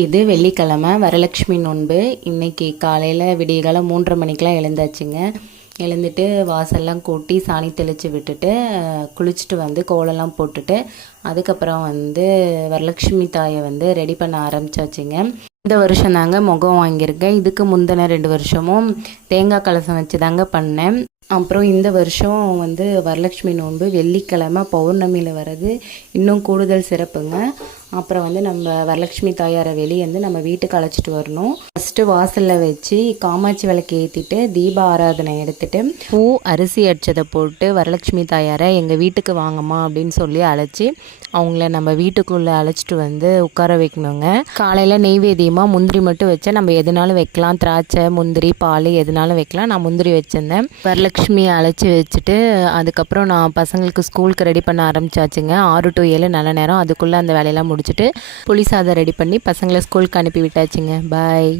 இது வெள்ளிக்கிழமை வரலட்சுமி நோன்பு. இன்றைக்கி காலையில் விடியகாலம் 3:30 மணிக்கெலாம் எழுந்தாச்சுங்க. எழுந்துட்டு வாசல்லாம் கூட்டி சாணி தெளித்து விட்டுட்டு குளிச்சுட்டு வந்து கோலம்லாம் போட்டுட்டு அதுக்கப்புறம் வரலட்சுமி தாயை ரெடி பண்ண ஆரம்பித்தாச்சுங்க. இந்த வருஷம் தாங்க முகம் வாங்கியிருக்கேன். இதுக்கு முந்தின 2 வருஷமும் தேங்காய் கலசம் வச்சு தாங்க பண்ணேன். அப்புறம் இந்த வருஷம் வரலட்சுமி நோன்பு வெள்ளிக்கிழமை பௌர்ணமியில் வர்றது இன்னும் கூடுதல் சிறப்புங்க. அப்புறம் நம்ம வரலட்சுமி தாயாரை வெளியே நம்ம வீட்டுக்கு அழைச்சிட்டு வரணும். ஃபஸ்ட்டு வாசலில் வச்சு காமாட்சி விளக்கு ஏற்றிட்டு தீப ஆராதனை எடுத்துகிட்டு பூ அரிசி அடிச்சதை போட்டு வரலட்சுமி தாயாரை எங்கள் வீட்டுக்கு வாங்கம்மா அப்படின்னு சொல்லி அழைச்சி அவங்கள நம்ம வீட்டுக்குள்ளே அழைச்சிட்டு உட்கார வைக்கணுங்க. காலையில் நெய்வேத்தியமாக முந்திரி மட்டும் வச்சா நம்ம எதுனாலும் வைக்கலாம். திராட்சை, முந்திரி, பால் எதுனாலும் வைக்கலாம். நான் முந்திரி வச்சுருந்தேன். வரலட்சுமியை அழைச்சி வச்சுட்டு அதுக்கப்புறம் நான் பசங்களுக்கு ஸ்கூலுக்கு ரெடி பண்ண ஆரம்பிச்சாச்சுங்க. 6 to 7 நல்ல நேரம். அதுக்குள்ளே அந்த வேலையெல்லாம் முடிச்சுட்டு புளி சாதம் ரெடி பண்ணி பசங்களை ஸ்கூலுக்கு அனுப்பி விட்டாச்சுங்க. பாய்.